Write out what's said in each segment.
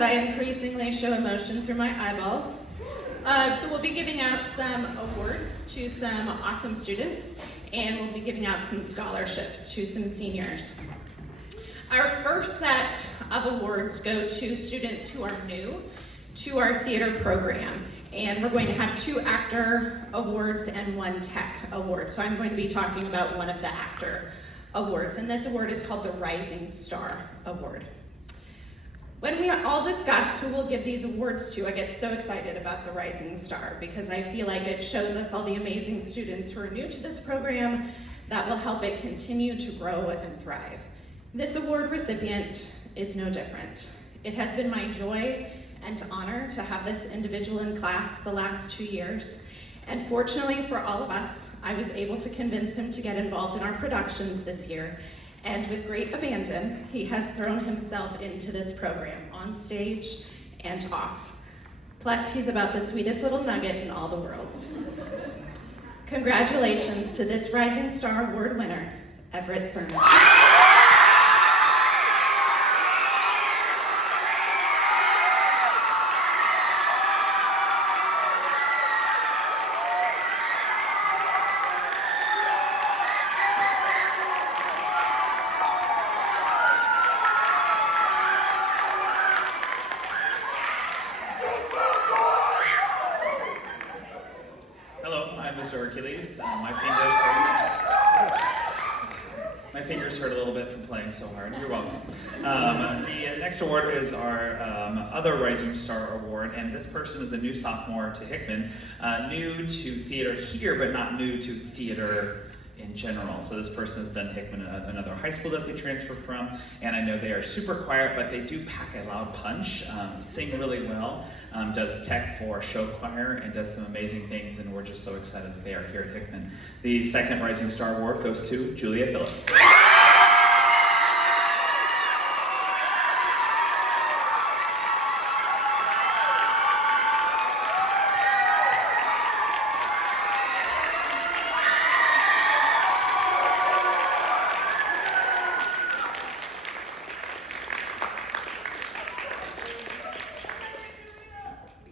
that I increasingly show emotion through my eyeballs. So we'll be giving out some awards to some awesome students, and we'll be giving out some scholarships to some seniors. Our first set of awards go to students who are new to our theater program, and we're going to have 2 actor awards and 1 tech award. So I'm going to be talking about one of the actor awards, and this award is called the Rising Star Award. When we all discuss who we'll give these awards to, I get so excited about the Rising Star because I feel like it shows us all the amazing students who are new to this program that will help it continue to grow and thrive. This award recipient is no different. It has been my joy and honor to have this individual in class the last 2 years. And fortunately for all of us, I was able to convince him to get involved in our productions this year. And with great abandon, he has thrown himself into this program, on stage and off. Plus, he's about the sweetest little nugget in all the world. Congratulations to this Rising Star Award winner, Everett Cerner. My fingers hurt a little bit from playing so hard. You're welcome. The next award is our other Rising Star Award, and this person is a new sophomore to Hickman, new to theater here, but not new to theater in general. So this person has done Hickman at another high school that they transfer from, and I know they are super quiet, but they do pack a loud punch, sing really well, does tech for show choir, and does some amazing things, and we're just so excited that they are here at Hickman. The second Rising Star Award goes to Julia Phillips.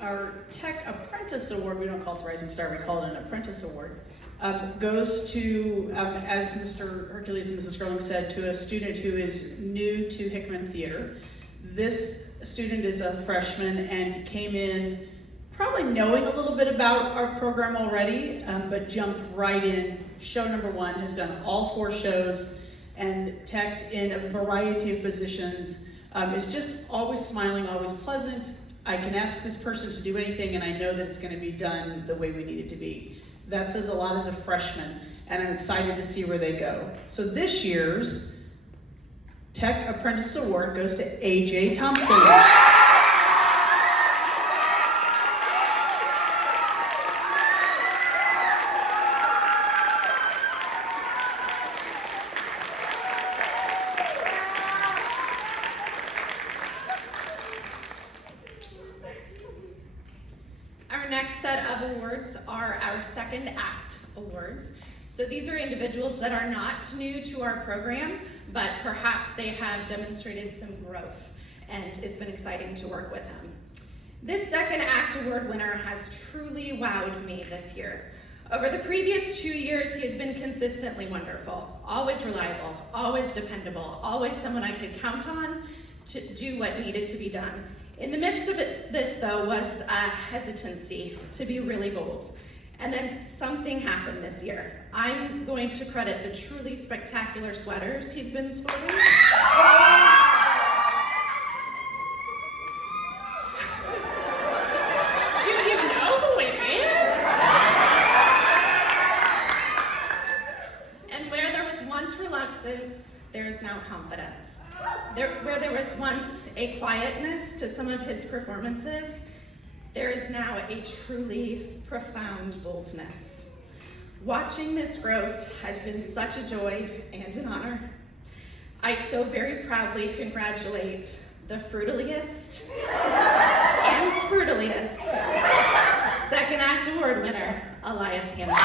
Our Tech Apprentice Award, we don't call it the Rising Star, we call it an Apprentice Award, goes to, as Mr. Hercules and Mrs. Gerling said, to a student who is new to Hickman Theater. This student is a freshman and came in probably knowing a little bit about our program already, but jumped right in. Show number 1, has done all 4 shows and teched in a variety of positions, is just always smiling, always pleasant. I can ask this person to do anything and I know that it's going to be done the way we need it to be. That says a lot as a freshman, and I'm excited to see where they go. So this year's Tech Apprentice Award goes to AJ Thompson. Our next set of awards are our Second Act Awards. So these are individuals that are not new to our program, but perhaps they have demonstrated some growth, and it's been exciting to work with them. This Second Act Award winner has truly wowed me this year. Over the previous 2 years, he has been consistently wonderful, always reliable, always dependable, always someone I could count on to do what needed to be done. In the midst of this, though, was a hesitancy to be really bold. And then something happened this year. I'm going to credit the truly spectacular sweaters he's been sporting. Do you even know who it is? And where there was once reluctance, there is now confidence. Where there was once a quietness to some of his performances, there is now a truly profound boldness. Watching this growth has been such a joy and an honor. I so very proudly congratulate the fruitiliest and sprutiliest Second Act Award winner, Elias Hamilton.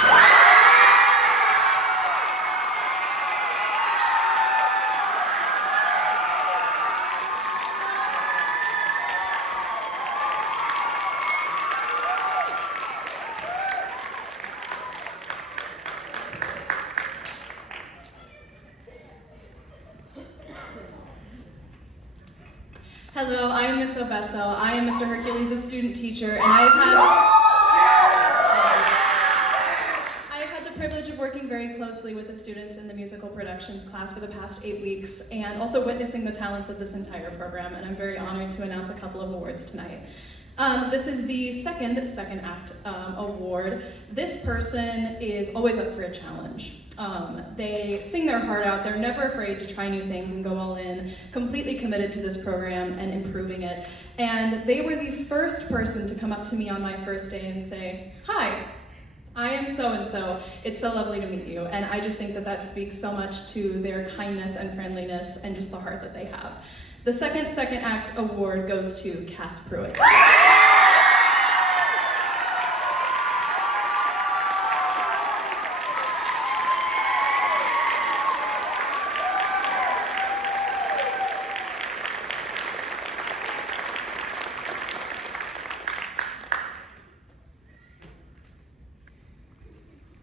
Hello, I am Miss Obeso. I am Mr. Hercules' student teacher, and I have had the privilege of working very closely with the students in the musical productions class for the past 8 weeks, and also witnessing the talents of this entire program, and I'm very honored to announce a couple of awards tonight. This is the second act award. This person is always up for a challenge. They sing their heart out, they're never afraid to try new things and go all in, completely committed to this program and improving it. And they were the first person to come up to me on my first day and say, "Hi, I am so-and-so. It's so lovely to meet you." And I just think that that speaks so much to their kindness and friendliness and just the heart that they have. The second act award goes to Cass Pruitt.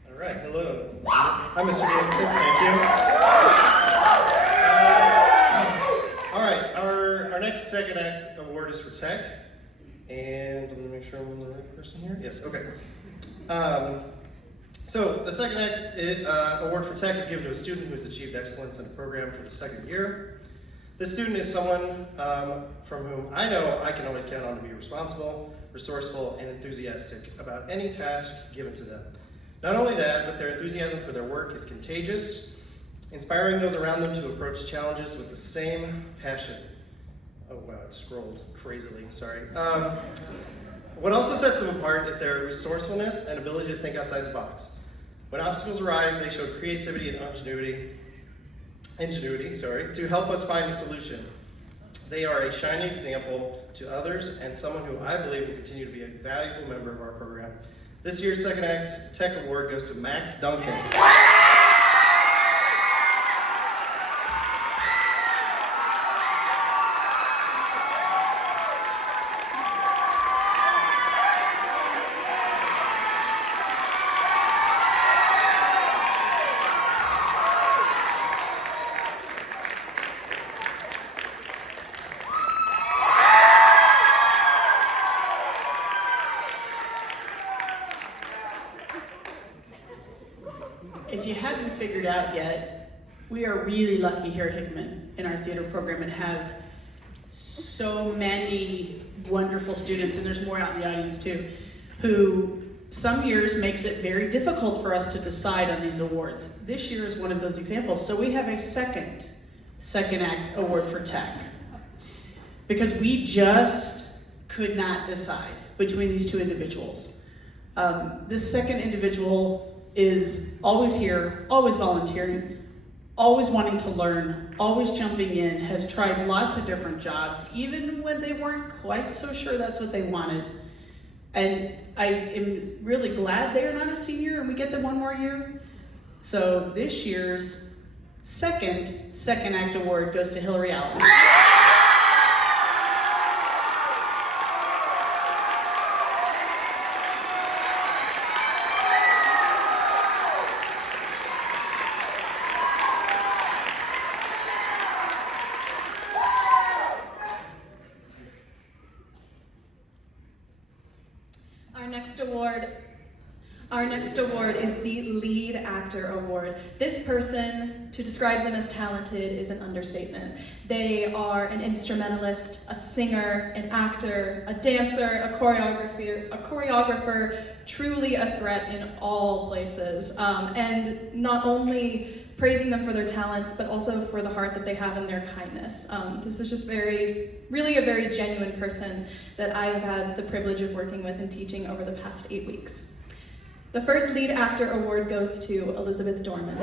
All right, hello. I'm Mr. Davidson, thank you. All right, our next second act award is for tech. And let me make sure I'm the right person here. Yes, okay. So the second act award for tech is given to a student who has achieved excellence in a program for the second year. This student is someone from whom I know I can always count on to be responsible, resourceful, and enthusiastic about any task given to them. Not only that, but their enthusiasm for their work is contagious, inspiring those around them to approach challenges with the same passion. Oh wow, it scrolled crazily, sorry. What also sets them apart is their resourcefulness and ability to think outside the box. When obstacles arise, they show creativity and ingenuity, to help us find a solution. They are a shining example to others and someone who I believe will continue to be a valuable member of our program. This year's second act tech award goes to Max Duncan. If you haven't figured out yet, we are really lucky here at Hickman in our theater program and have so many wonderful students, and there's more out in the audience too, who some years makes it very difficult for us to decide on these awards. This year is one of those examples. So we have a second act award for tech, because we just could not decide between these two individuals. This second individual is always here, always volunteering, always wanting to learn, always jumping in, has tried lots of different jobs, even when they weren't quite so sure that's what they wanted. And I am really glad they are not a senior and we get them one more year. So this year's second act award goes to Hillary Allen. Our next award is the Lead Actor Award. This person, to describe them as talented is an understatement. They are an instrumentalist, a singer, an actor, a dancer, a choreographer, truly a threat in all places. And not only praising them for their talents, but also for the heart that they have and their kindness. This is just really a very genuine person that I have had the privilege of working with and teaching over the past 8 weeks. The first Lead Actor Award goes to Elizabeth Dorman.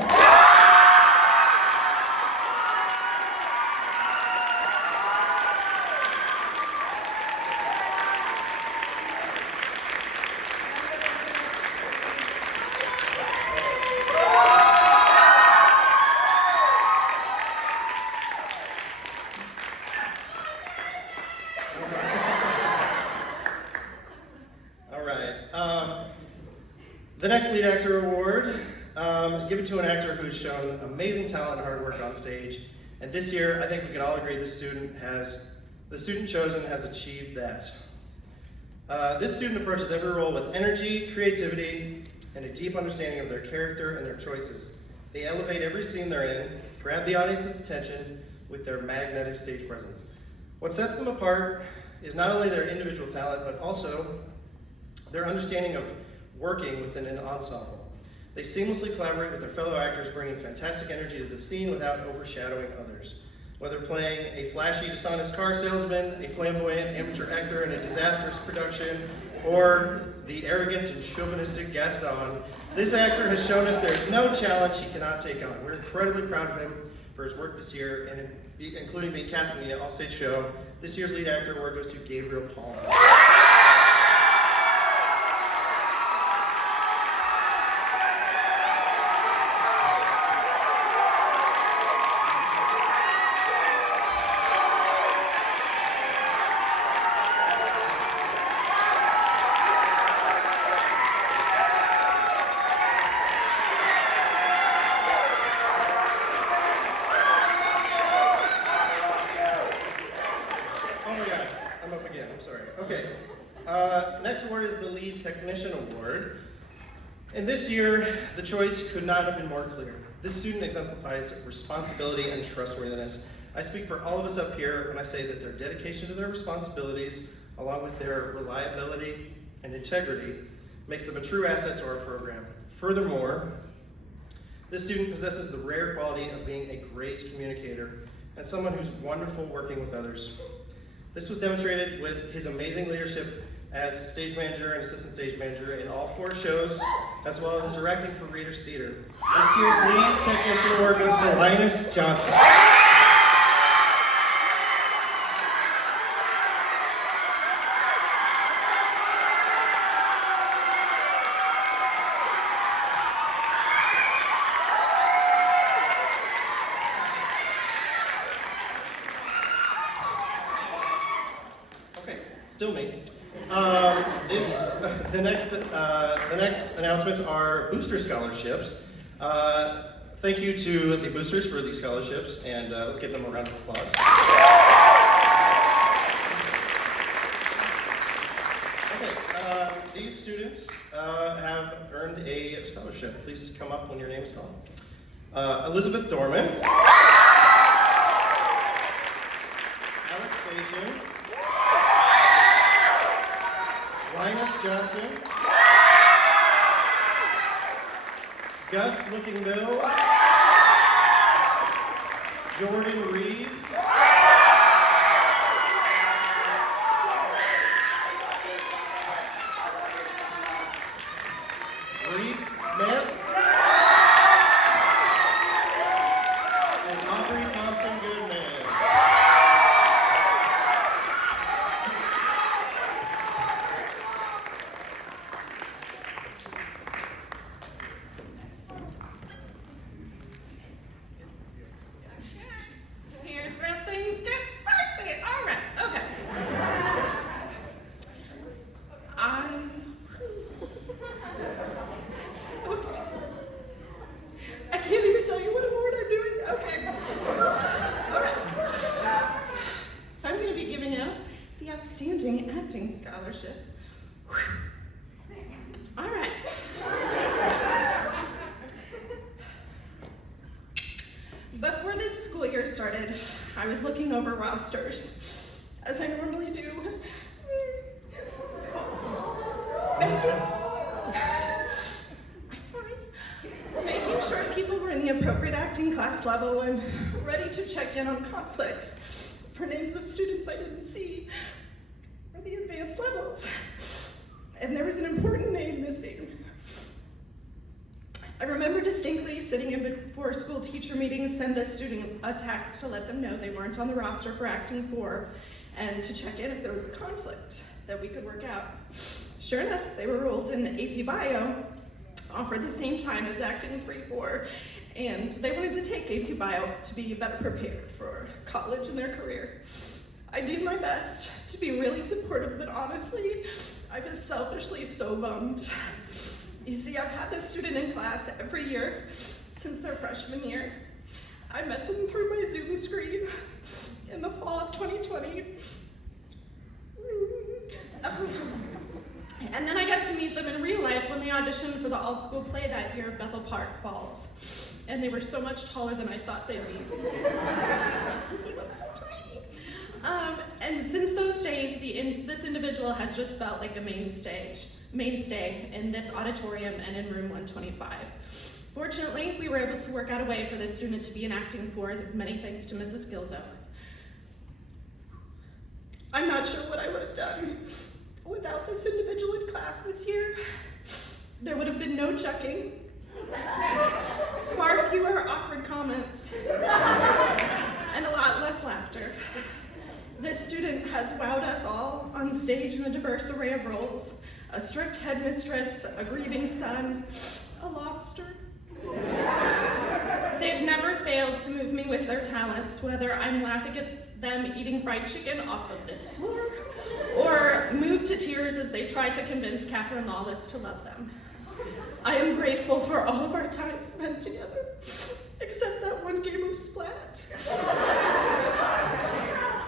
The next Lead Actor Award, given to an actor who's shown amazing talent and hard work on stage. And this year, I think we can all agree this student has The student chosen has achieved that. This student approaches every role with energy, creativity, and a deep understanding of their character and their choices. They elevate every scene they're in, grab the audience's attention with their magnetic stage presence. What sets them apart is not only their individual talent, but also their understanding of working within an ensemble. They seamlessly collaborate with their fellow actors, bringing fantastic energy to the scene without overshadowing others. Whether playing a flashy, dishonest car salesman, a flamboyant amateur actor in a disastrous production, or the arrogant and chauvinistic Gaston, this actor has shown us there's no challenge he cannot take on. We're incredibly proud of him for his work this year, and including being cast in the All-State Show. This year's lead actor award goes to Gabriel Palmer. Next award is the Lead Technician Award. And this year, the choice could not have been more clear. This student exemplifies responsibility and trustworthiness. I speak for all of us up here when I say that their dedication to their responsibilities, along with their reliability and integrity, makes them a true asset to our program. Furthermore, this student possesses the rare quality of being a great communicator and someone who's wonderful working with others. This was demonstrated with his amazing leadership as stage manager and assistant stage manager in all 4 shows, as well as directing for Reader's Theater. This year's Lead Technician Award goes to Linus Johnson. Still me. The next announcements are booster scholarships. Thank you to the boosters for these scholarships, and let's give them a round of applause. Okay, these students have earned a scholarship. Please come up when your name is called. Elizabeth Dorman, Alex Fajan, Linus Johnson, Gus Looking Bill, Jordan Reeves, Reese Smith, and Aubrey Thompson Goodman. Here's where things get spicy. All right, okay. Okay. I can't even tell you what award I'm doing. Okay. All right. So I'm going to be giving out the Outstanding Acting Scholarship. All right. Before this school year started, I was looking over rosters, as I normally do. Making sure people were in the appropriate acting class level and ready to check in on conflicts for names of students I didn't see or the advanced levels. And there was an important name missing. I remember distinctly sitting in before school teacher meetings, send a student a text to let them know they weren't on the roster for Acting 4 and to check in if there was a conflict that we could work out. Sure enough, they were enrolled in AP Bio, offered the same time as Acting 3-4, and they wanted to take AP Bio to be better prepared for college and their career. I did my best to be really supportive, but honestly, I was selfishly so bummed. You see, I've had this student in class every year since their freshman year. I met them through my Zoom screen in the fall of 2020, And then I got to meet them in real life when they auditioned for the all-school play that year, Bethel Park Falls. And they were so much taller than I thought they'd be. He looks so tiny. And since those days, this individual has just felt like a mainstay in this auditorium and in room 125. Fortunately, we were able to work out a way for this student to be in acting for, many thanks to Mrs. Gilzo. I'm not sure what I would have done without this individual in class this year. There would have been no chucking, far fewer awkward comments, and a lot less laughter. This student has wowed us all on stage in a diverse array of roles: a strict headmistress, a grieving son, a lobster. They've never failed to move me with their talents, whether I'm laughing at them eating fried chicken off of this floor, or moved to tears as they try to convince Catherine Lawless to love them. I am grateful for all of our time spent together, except that one game of Splat.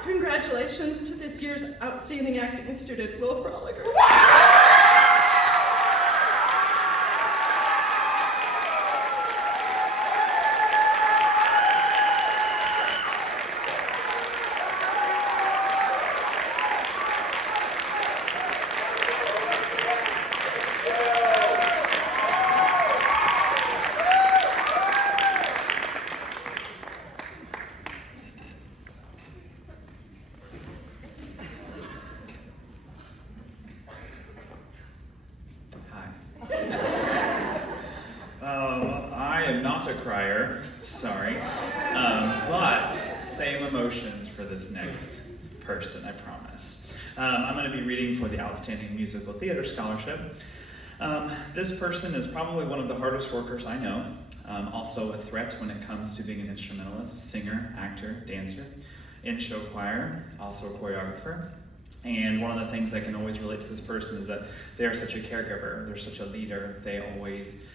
Congratulations to this year's outstanding acting student, Will Froliger. I am not a crier, sorry, but same emotions for this next person, I promise. I'm going to be reading for the Outstanding Musical Theater Scholarship. This person is probably one of the hardest workers I know, also a threat when it comes to being an instrumentalist, singer, actor, dancer, in-show choir, also a choreographer. And one of the things I can always relate to this person is that they are such a caregiver, they're such a leader, they always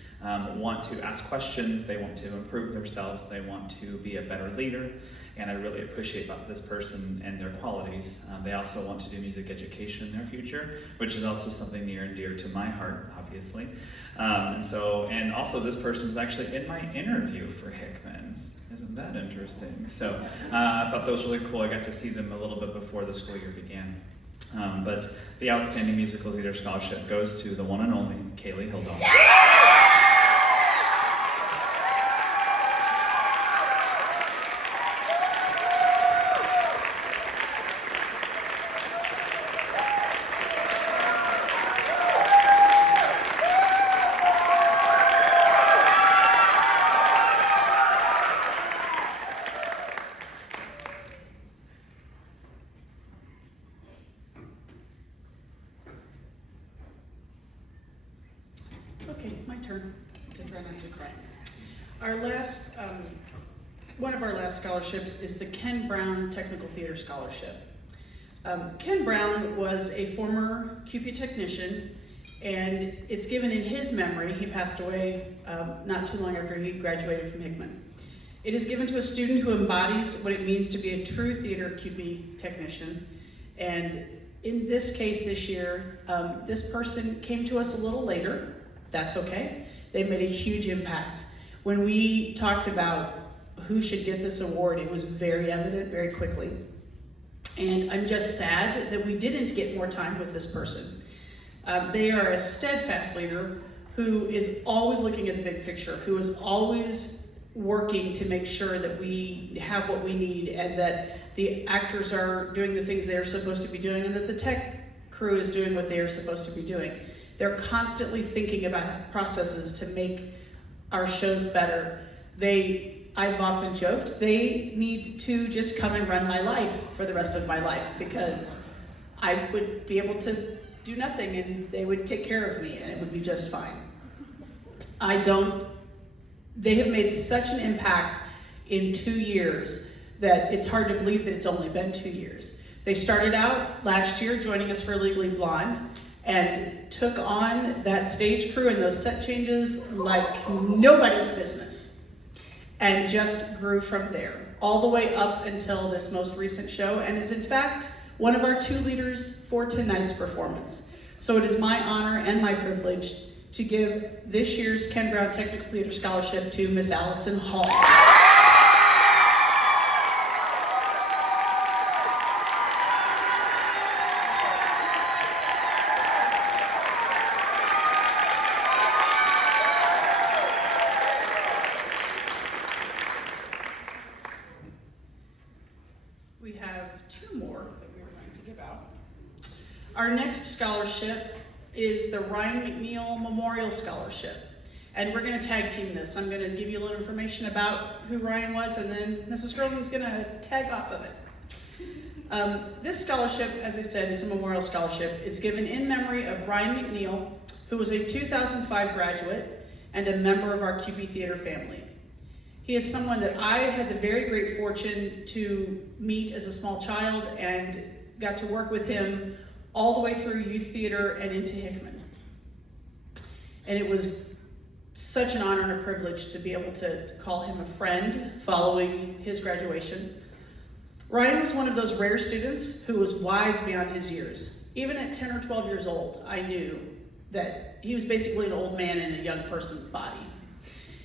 want to ask questions, they want to improve themselves, they want to be a better leader, and I really appreciate about this person and their qualities. They also want to do music education in their future, which is also something near and dear to my heart, obviously. And also this person was actually in my interview for Hickman. Isn't that interesting? So I thought that was really cool. I got to see them a little bit before the school year began. But the Outstanding Musical Theater Scholarship goes to the one and only Kaylee Hildahl. Okay, my turn to try not to cry. Our last, one of our last scholarships is the Ken Brown Technical Theater Scholarship. Ken Brown was a former CUPE technician, and it's given in his memory. He passed away not too long after he graduated from Hickman. It is given to a student who embodies what it means to be a true theater CUPE technician. And in this case this year, this person came to us a little later. That's okay. They made a huge impact. When we talked about who should get this award, it was very evident very quickly. And I'm just sad that we didn't get more time with this person. They are a steadfast leader who is always looking at the big picture, who is always working to make sure that we have what we need and that the actors are doing the things they're supposed to be doing and that the tech crew is doing what they are supposed to be doing. They're constantly thinking about processes to make our shows better. I've often joked, they need to just come and run my life for the rest of my life because I would be able to do nothing and they would take care of me and it would be just fine. They have made such an impact in 2 years that it's hard to believe that it's only been 2 years. They started out last year joining us for Legally Blonde and took on that stage crew and those set changes like nobody's business and just grew from there all the way up until this most recent show and is in fact one of our 2 leaders for tonight's performance. So it is my honor and my privilege to give this year's Ken Brown Technical Theater Scholarship to Miss Allison Hall. We have 2 more that we are going to give out. Our next scholarship is the Ryan McNeil Memorial Scholarship. And we're going to tag team this. I'm going to give you a little information about who Ryan was, and then Mrs. Girling's going to tag off of it. This scholarship, as I said, is a memorial scholarship. It's given in memory of Ryan McNeil, who was a 2005 graduate and a member of our QB Theater family. He is someone that I had the very great fortune to meet as a small child and got to work with him all the way through youth theater and into Hickman. And it was such an honor and a privilege to be able to call him a friend following his graduation. Ryan was one of those rare students who was wise beyond his years. Even at 10 or 12 years old, I knew that he was basically an old man in a young person's body.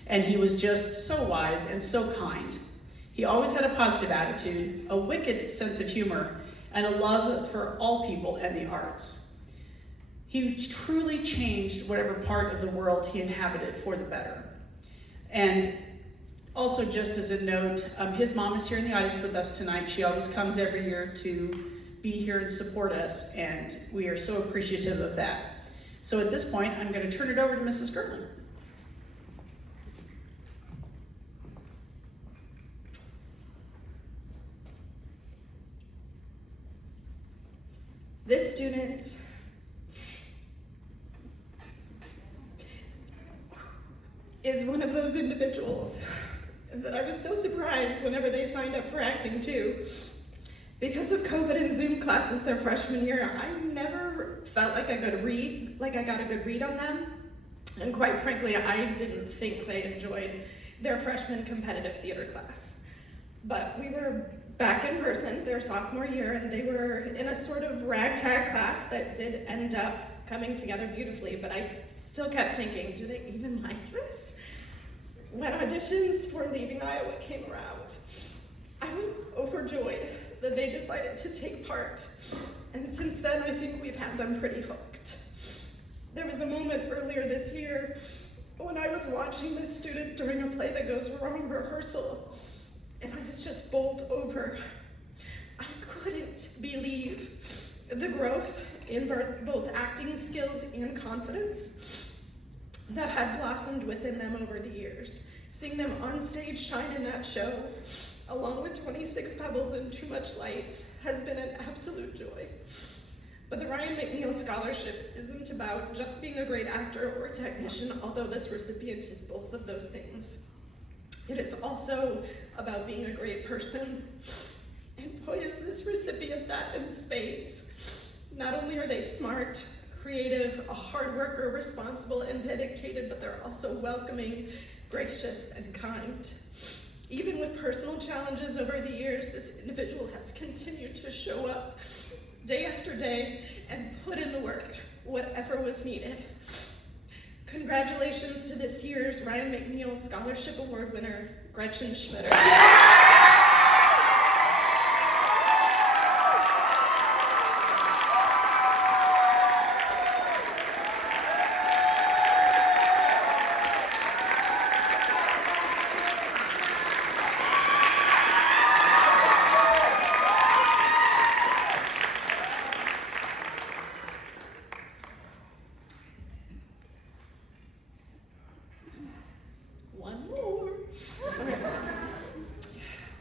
And he was just so wise and so kind. He always had a positive attitude, a wicked sense of humor, and a love for all people and the arts. He truly changed whatever part of the world he inhabited for the better. And also, just as a note, his mom is here in the audience with us tonight. She always comes every year to be here and support us, and we are so appreciative of that. So at this point, I'm going to turn it over to Mrs. Gertland. This student is one of those individuals that I was so surprised whenever they signed up for acting too. Because of COVID and Zoom classes their freshman year, I never felt like I got a good read on them. And quite frankly, I didn't think they enjoyed their freshman competitive theater class. But we were back in person their sophomore year, and they were in a sort of ragtag class that did end up coming together beautifully, but I still kept thinking, do they even like this? When auditions for Leaving Iowa came around, I was overjoyed that they decided to take part. And since then, I think we've had them pretty hooked. There was a moment earlier this year when I was watching this student during a play that goes wrong rehearsal, and I was just bowled over. I couldn't believe the growth in both acting skills and confidence that had blossomed within them over the years. Seeing them on stage shine in that show, along with 26 Pebbles and Too Much Light, has been an absolute joy. But the Ryan McNeil Scholarship isn't about just being a great actor or technician, although this recipient is both of those things. It is also about being a great person. And boy, is this recipient that in spades. Not only are they smart, creative, a hard worker, responsible, and dedicated, but they're also welcoming, gracious, and kind. Even with personal challenges over the years, this individual has continued to show up day after day and put in the work, whatever was needed. Congratulations to this year's Ryan McNeil Scholarship Award winner, Gretchen Schmitter.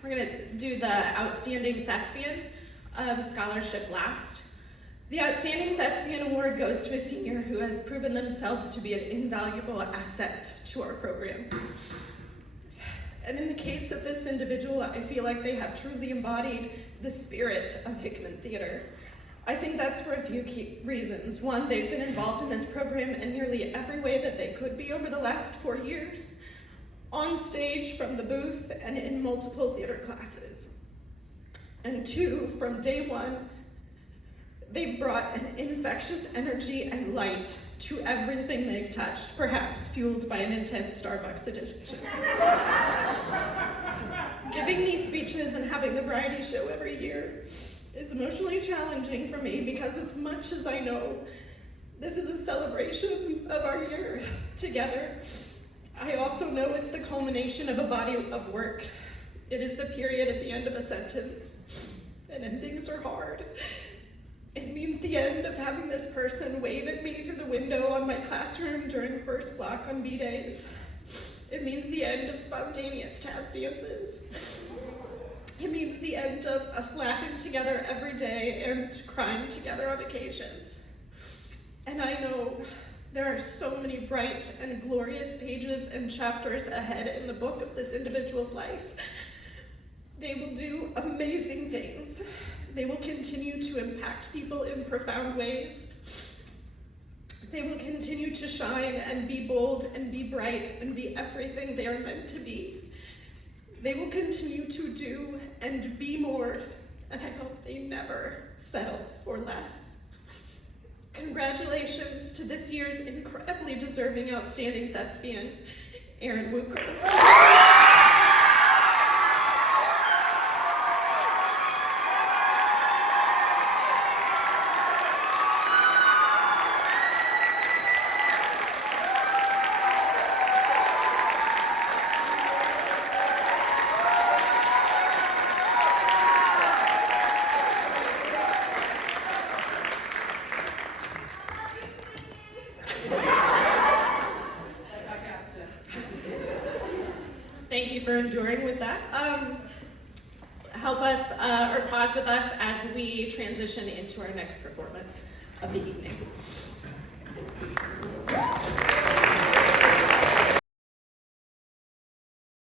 We're going to do the Outstanding Thespian Scholarship last. The Outstanding Thespian Award goes to a senior who has proven themselves to be an invaluable asset to our program. And in the case of this individual, I feel like they have truly embodied the spirit of Hickman Theater. I think that's for a few key reasons. One, they've been involved in this program in nearly every way that they could be over the last 4 years. On stage, from the booth, and in multiple theater classes. And two, from day one, They've brought an infectious energy and light to everything they've touched, perhaps fueled by an intense Starbucks addiction. Giving these speeches and having the variety show every year is emotionally challenging for me because as much as I know this is a celebration of our year together, I also know it's the culmination of a body of work. It is the period at the end of a sentence, and endings are hard. It means the end of having this person wave at me through the window on my classroom during first block on B days. It means the end of spontaneous tap dances. It means the end of us laughing together every day and crying together on occasions. And I know there are so many bright and glorious pages and chapters ahead in the book of this individual's life. They will do amazing things. They will continue to impact people in profound ways. They will continue to shine and be bold and be bright and be everything they are meant to be. They will continue to do and be more, and I hope they never settle for less. Congratulations to this year's incredibly deserving outstanding thespian, Erin Wuker. Thank you for enduring with that. Help us or pause with us as we transition into our next performance of the evening.